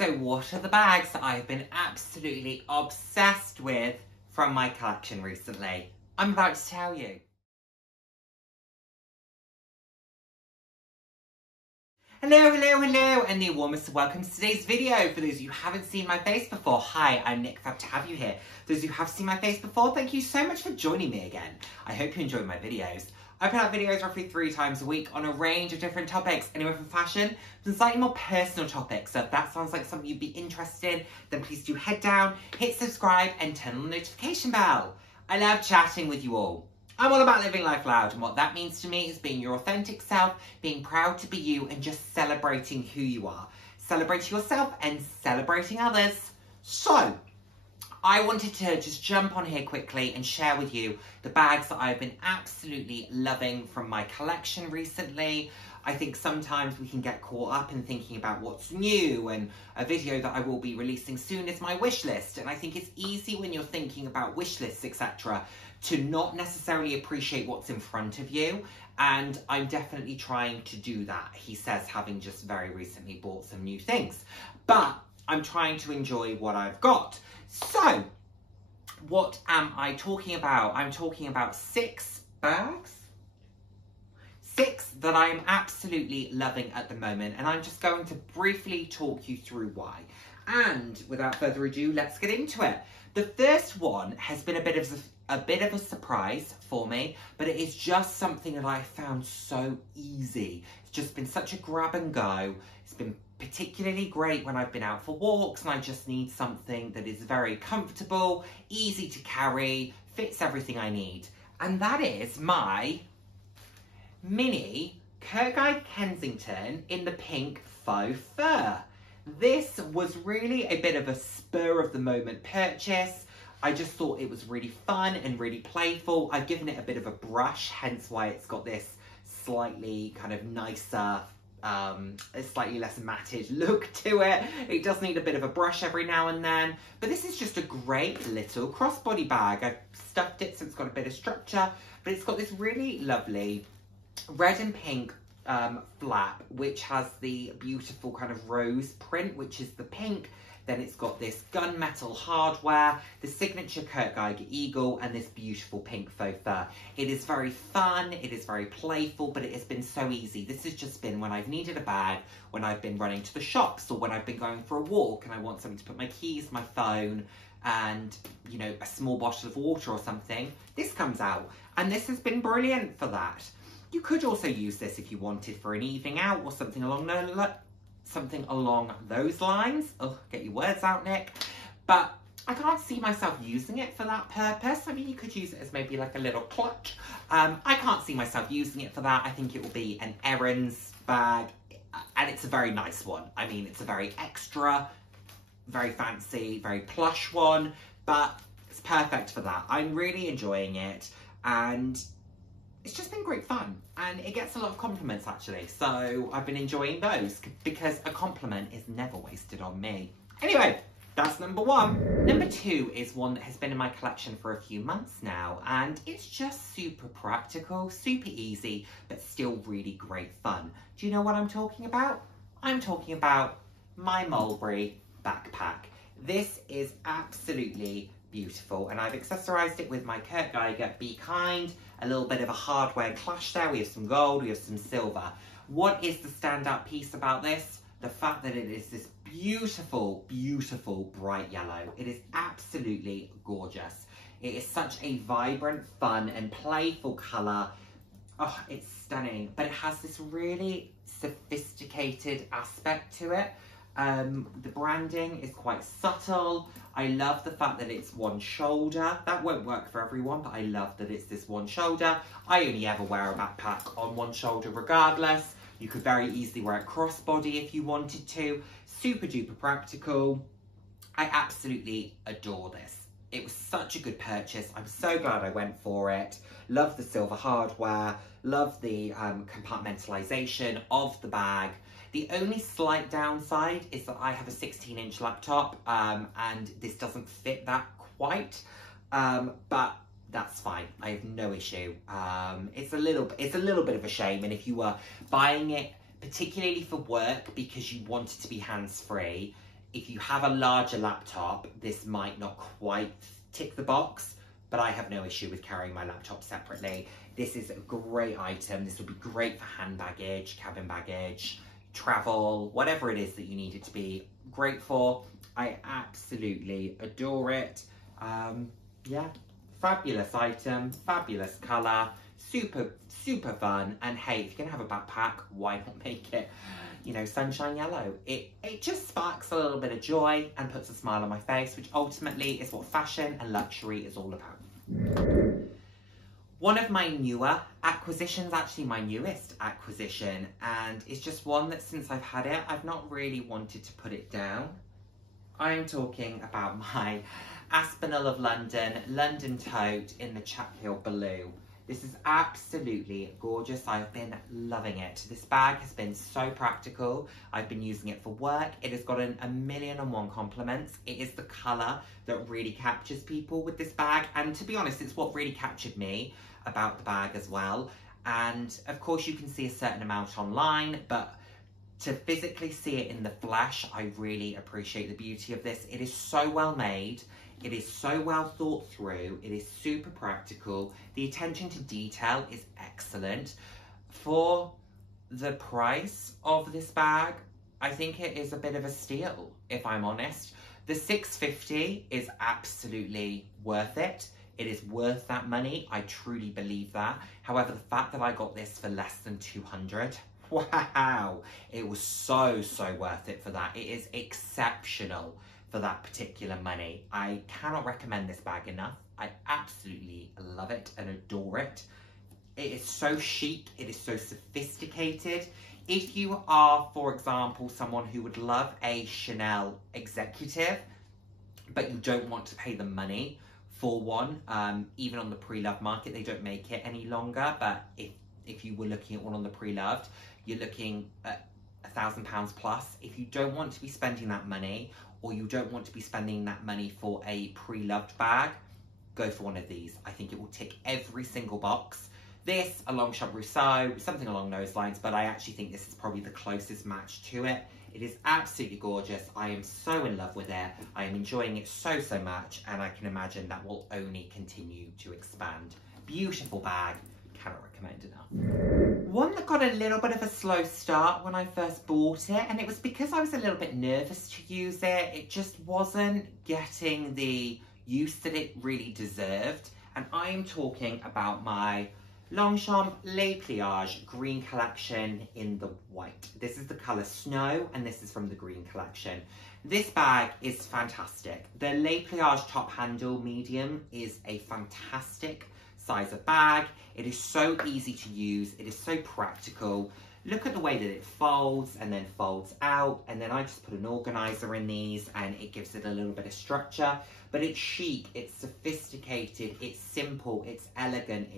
So what are the bags that I've been absolutely obsessed with from my collection recently? I'm about to tell you. Hello, and the warmest welcome to today's video. For those of you who haven't seen my face before, hi, I'm Nick, glad to have you here. Those of you who have seen my face before, thank you so much for joining me again. I hope you enjoy my videos. I put out videos roughly 3 times a week on a range of different topics, anywhere from fashion to slightly more personal topics. So if that sounds like something you'd be interested in, then please do head down, hit subscribe, and turn on the notification bell. I love chatting with you all. I'm all about living life loud, and what that means to me is being your authentic self, being proud to be you, and just celebrating who you are. Celebrating yourself and celebrating others. So, I wanted to just jump on here quickly and share with you the bags that I've been absolutely loving from my collection recently. I think sometimes we can get caught up in thinking about what's new, and a video that I will be releasing soon is my wish list. And I think it's easy when you're thinking about wish lists, etc., to not necessarily appreciate what's in front of you. And I'm definitely trying to do that, he says, having just very recently bought some new things. But I'm trying to enjoy what I've got. So, what am I talking about? I'm talking about 6 bags. 6 that I'm absolutely loving at the moment, and I'm just going to briefly talk you through why. And without further ado, let's get into it. The first one has been a bit of a surprise for me, but it is just something that I found so easy. It's just been such a grab and go. It's been particularly great when I've been out for walks and I just need something that is very comfortable, easy to carry, fits everything I need. And that is my mini Kirk Kensington in the pink faux fur. This was really a bit of a spur of the moment purchase. I just thought it was really fun and really playful. I've given it a bit of a brush, hence why it's got this slightly kind of nicer, a slightly less matted look to it. It does need a bit of a brush every now and then, but this is just a great little crossbody bag. I've stuffed it so it's got a bit of structure, but it's got this really lovely red and pink flap, which has the beautiful kind of rose print, which is the pink. Then it's got this gunmetal hardware, the signature Kirk Geiger eagle, and this beautiful pink faux fur. It is very fun, it is very playful, but it has been so easy. This has just been when I've needed a bag, when I've been running to the shops, or when I've been going for a walk and I want something to put my keys, my phone, and, you know, a small bottle of water or something. This comes out, and this has been brilliant for that. You could also use this if you wanted for an evening out or something along those lines. Oh, get your words out, Nick. But I can't see myself using it for that purpose. I mean, you could use it as maybe like a little clutch. I can't see myself using it for that. I think it will be an errands bag, and it's a very nice one. I mean, it's a very extra, very fancy, very plush one, but it's perfect for that. I'm really enjoying it, and it's just been great fun, and it gets a lot of compliments actually, so I've been enjoying those because a compliment is never wasted on me. Anyway, that's number 1. Number 2 is one that has been in my collection for a few months now, and it's just super practical, super easy, but still really great fun. Do you know what I'm talking about? I'm talking about my Mulberry Backpack. This is absolutely beautiful, and I've accessorized it with my Kirk Geiger Be Kind, a little bit of a hardware clash there. We have some gold, we have some silver. What is the standout piece about this? The fact that it is this beautiful, beautiful bright yellow. It is absolutely gorgeous. It is such a vibrant, fun and playful colour. Oh, it's stunning, but it has this really sophisticated aspect to it. The branding is quite subtle. I love the fact that it's one shoulder. That won't work for everyone, but I love that it's this one shoulder. I only ever wear a backpack on one shoulder regardless. You could very easily wear a crossbody if you wanted to. Super duper practical. I absolutely adore this. It was such a good purchase. I'm so glad I went for it. Love the silver hardware. Love the compartmentalization of the bag. The only slight downside is that I have a 16-inch laptop, and this doesn't fit that quite, but that's fine. I have no issue. It's a little bit of a shame, and if you were buying it particularly for work because you wanted to be hands-free, If you have a larger laptop, this might not quite tick the box, but I have no issue with carrying my laptop separately. This is a great item. This would be great for hand baggage, cabin baggage, travel, whatever it is that you need it to be. Great for. I absolutely adore it. Yeah, fabulous item, fabulous colour, super fun. And hey, if you're gonna have a backpack, why not make it, you know, sunshine yellow? It just sparks a little bit of joy and puts a smile on my face, which ultimately is what fashion and luxury is all about. One of my newer acquisitions, actually my newest acquisition, and it's just one that since I've had it, I've not really wanted to put it down. I'm talking about my Aspinall of London tote in the Chapel blue. This is absolutely gorgeous. I've been loving it. This bag has been so practical. I've been using it for work. It has gotten 1,000,001 compliments. It is the colour that really captures people with this bag. And to be honest, it's what really captured me about the bag as well. And of course you can see a certain amount online, but to physically see it in the flesh, I really appreciate the beauty of this. It is so well made. It is so well thought through. It is super practical. The attention to detail is excellent. For the price of this bag, I think it is a bit of a steal, if I'm honest. The $6.50 is absolutely worth it. It is worth that money. I truly believe that. However, the fact that I got this for less than $200, wow, it was so worth it for that. It is exceptional for that particular money. I cannot recommend this bag enough. I absolutely love it and adore it. It is so chic, it is so sophisticated. If you are, for example, someone who would love a Chanel executive, but you don't want to pay the money for one, even on the pre-loved market, they don't make it any longer, but if you were looking at one on the pre-loved, you're looking at £1,000 plus. If you don't want to be spending that money, or you don't want to be spending that money for a pre-loved bag, go for one of these. I think it will tick every single box. This, a Longchamp Rousseau, something along those lines, but I actually think this is probably the closest match to it. It is absolutely gorgeous. I am so in love with it. I am enjoying it so much, and I can imagine that will only continue to expand. Beautiful bag. Cannot recommend enough. One that got a little bit of a slow start when I first bought it, and it was because I was a little bit nervous to use it. It just wasn't getting the use that it really deserved. And I am talking about my Longchamp Playage green collection in the white. This is the colour Snow, and this is from the green collection. This bag is fantastic. The Playage top handle medium is a fantastic size of bag. It is so easy to use. It is so practical. Look at the way that it folds and then folds out, and then I just put an organizer in these and it gives it a little bit of structure. But it's chic, it's sophisticated, it's simple, it's elegant,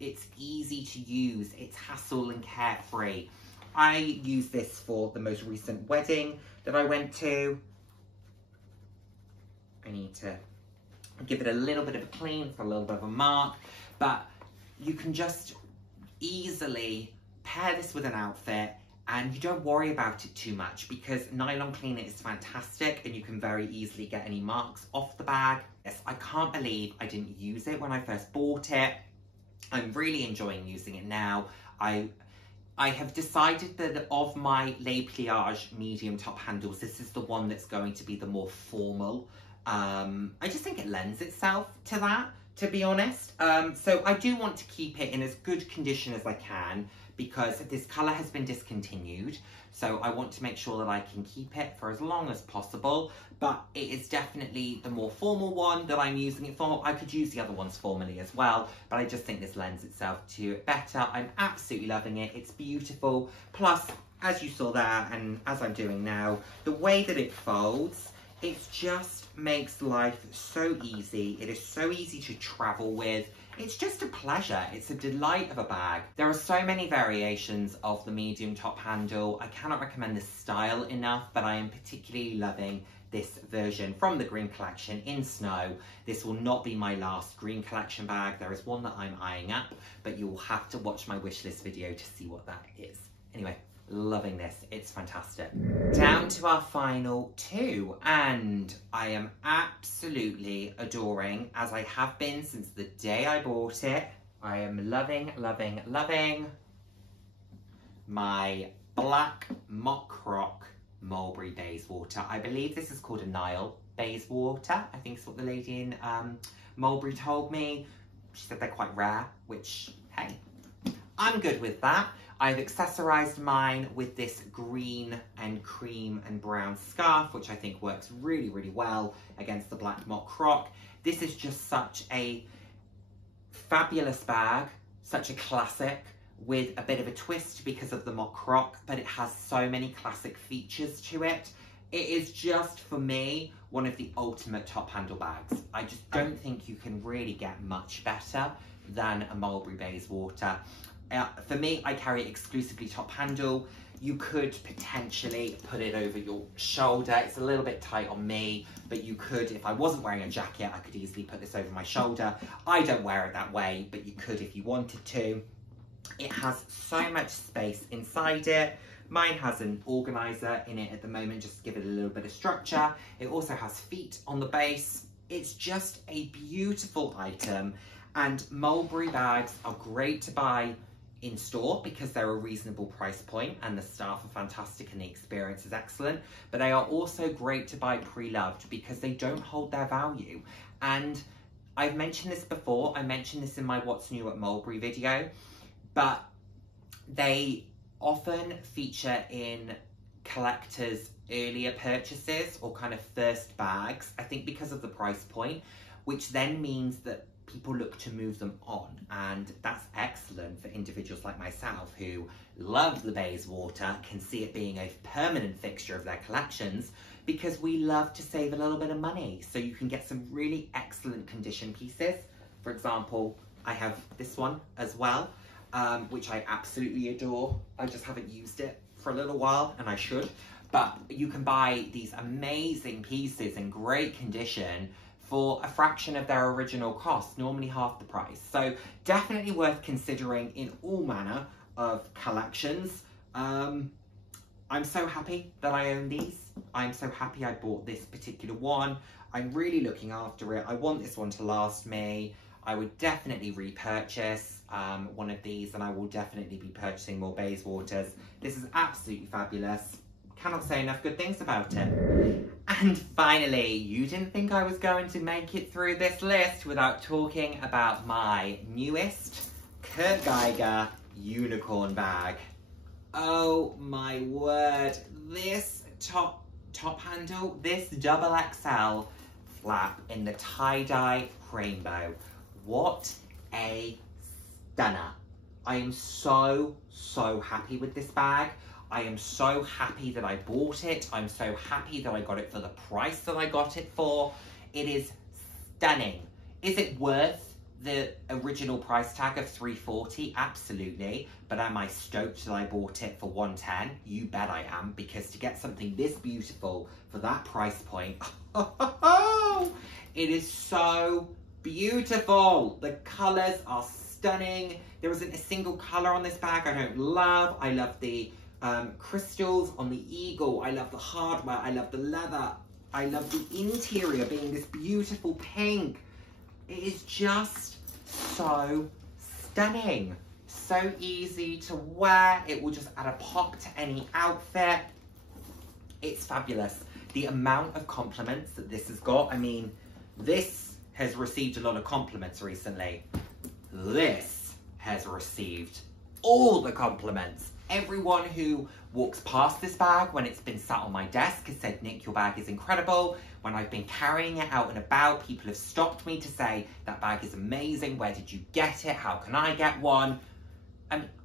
it's easy to use, it's hassle and carefree. I used this for the most recent wedding that I went to. I need to give it a little bit of a clean for a little bit of a mark, but you can just easily pair this with an outfit and you don't worry about it too much because nylon cleaner is fantastic and you can very easily get any marks off the bag. Yes, I can't believe I didn't use it when I first bought it. I'm really enjoying using it now. I have decided that of my Playage medium top handles, this is the one that's going to be the more formal. I just think it lends itself to that, to be honest. So I do want to keep it in as good condition as I can because this colour has been discontinued. So I want to make sure that I can keep it for as long as possible. But it is definitely the more formal one that I'm using it for. I could use the other ones formally as well, but I just think this lends itself to it better. I'm absolutely loving it. It's beautiful. Plus, as you saw there, and as I'm doing now, the way that it folds, it just makes life so easy. It is so easy to travel with. It's just a pleasure. It's a delight of a bag. There are so many variations of the medium top handle. I cannot recommend this style enough, but I am particularly loving this version from the green collection in Snow. This will not be my last green collection bag. There is one that I'm eyeing up, but you will have to watch my wishlist video to see what that is. Anyway, loving this. It's fantastic. Down to our final two, and I am absolutely adoring, as I have been since the day I bought it. I am loving, loving, loving my black mock croc mulberry bayswater. I believe this is called a Nile bayswater. I think it's what the lady in Mulberry told me. She said they're quite rare, which, hey, I'm good with that. I've accessorized mine with this green and cream and brown scarf, which I think works really, really well against the black mock croc. This is just such a fabulous bag, such a classic, with a bit of a twist because of the mock croc, but it has so many classic features to it. It is just, for me, one of the ultimate top handle bags. I just don't think you can really get much better than a Mulberry bayswater. For me, I carry it exclusively top handle. You could potentially put it over your shoulder. It's a little bit tight on me, but you could, if I wasn't wearing a jacket, I could easily put this over my shoulder. I don't wear it that way, but you could if you wanted to. It has so much space inside it. Mine has an organizer in it at the moment, just to give it a little bit of structure. It also has feet on the base. It's just a beautiful item, and Mulberry bags are great to buy in store because they're a reasonable price point and the staff are fantastic and the experience is excellent, but they are also great to buy pre-loved because they don't hold their value. And I've mentioned this before, I mentioned this in my What's New at Mulberry video, but they often feature in collectors' earlier purchases or kind of first bags, I think because of the price point, which then means that people look to move them on, and that's excellent for individuals like myself who love the bayswater, can see it being a permanent fixture of their collections, because we love to save a little bit of money. So you can get some really excellent condition pieces. For example, I have this one as well, which I absolutely adore. I just haven't used it for a little while, and I should. But you can buy these amazing pieces in great condition for a fraction of their original cost, normally half the price. So definitely worth considering in all manner of collections. I'm so happy that I own these. I'm so happy I bought this particular one. I'm really looking after it. I want this one to last me. I would definitely repurchase one of these, and I will definitely be purchasing more bayswaters. This is absolutely fabulous. Cannot say enough good things about it. And finally, you didn't think I was going to make it through this list without talking about my newest Kirk Geiger unicorn bag. Oh my word, this top handle, this double XL flap in the tie-dye rainbow. What a stunner. I am so happy with this bag. I am so happy that I bought it. I'm so happy that I got it for the price that I got it for. It is stunning. Is it worth the original price tag of $340? Absolutely. But am I stoked that I bought it for $110? You bet I am, because to get something this beautiful for that price point, it is so beautiful. The colors are stunning. There isn't a single color on this bag I don't love. I love the crystals on the eagle. I love the hardware. I love the leather. I love the interior being this beautiful pink. It is just so stunning. So easy to wear. It will just add a pop to any outfit. It's fabulous. The amount of compliments that this has got. I mean, this has received a lot of compliments recently. This has received all the compliments. Everyone who walks past this bag when it's been sat on my desk has said, Nick, your bag is incredible. When I've been carrying it out and about, people have stopped me to say, that bag is amazing. Where did you get it? How can I get one?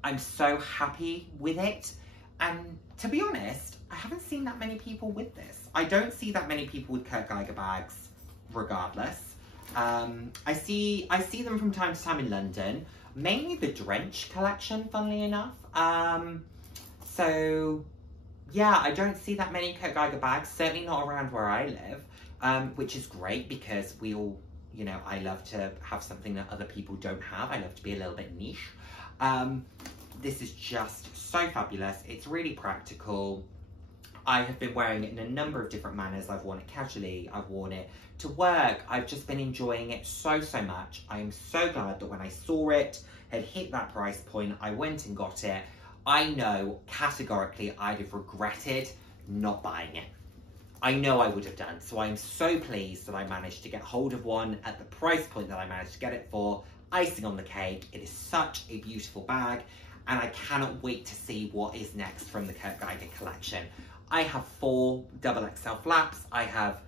I'm so happy with it. And to be honest, I haven't seen that many people with this. I don't see that many people with Kirk Geiger bags regardless. I see them from time to time in London. Mainly the Drench collection, funnily enough. So yeah, I don't see that many Kirk Geiger bags, certainly not around where I live, which is great because we all, you know, I love to have something that other people don't have. I love to be a little bit niche. This is just so fabulous. It's really practical. I have been wearing it in a number of different manners. I've worn it casually, I've worn it to work. I've just been enjoying it so much. I am so glad that when I saw it had hit that price point, I went and got it. I know categorically I'd have regretted not buying it. I know I would have done. So I'm so pleased that I managed to get hold of one at the price point that I managed to get it for. Icing on the cake. It is such a beautiful bag, and I cannot wait to see what is next from the Kirk Geiger collection. I have 4 XXL flaps. I have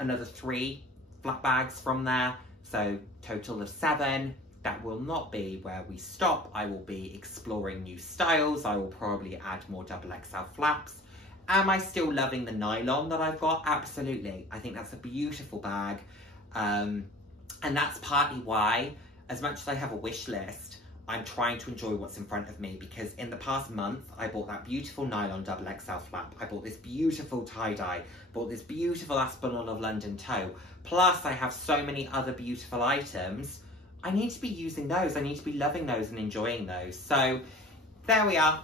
another 3 flap bags from there. So total of 7. That will not be where we stop. I will be exploring new styles. I will probably add more XXL flaps. Am I still loving the nylon that I've got? Absolutely. I think that's a beautiful bag. And that's partly why, as much as I have a wish list, I'm trying to enjoy what's in front of me, because in the past month, I bought that beautiful nylon XXL flap. I bought this beautiful tie-dye, bought this beautiful Aspinall of London toe. Plus, I have so many other beautiful items. I need to be using those. I need to be loving those and enjoying those. So there we are.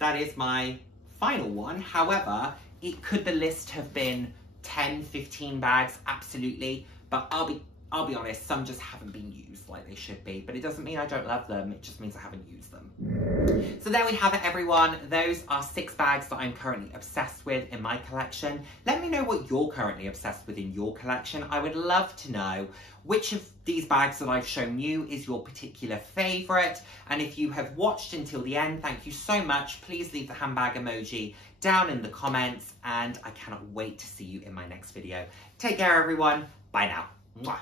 That is my final one. However, the list have been 10, 15 bags? Absolutely. But I'll be honest, some just haven't been used like they should be, but it doesn't mean I don't love them, it just means I haven't used them. So there we have it, everyone. Those are 6 bags that I'm currently obsessed with in my collection. Let me know what you're currently obsessed with in your collection. I would love to know which of these bags that I've shown you is your particular favourite, and if you have watched until the end, thank you so much. Please leave the handbag emoji down in the comments, and I cannot wait to see you in my next video. Take care, everyone. Bye now. Mwah.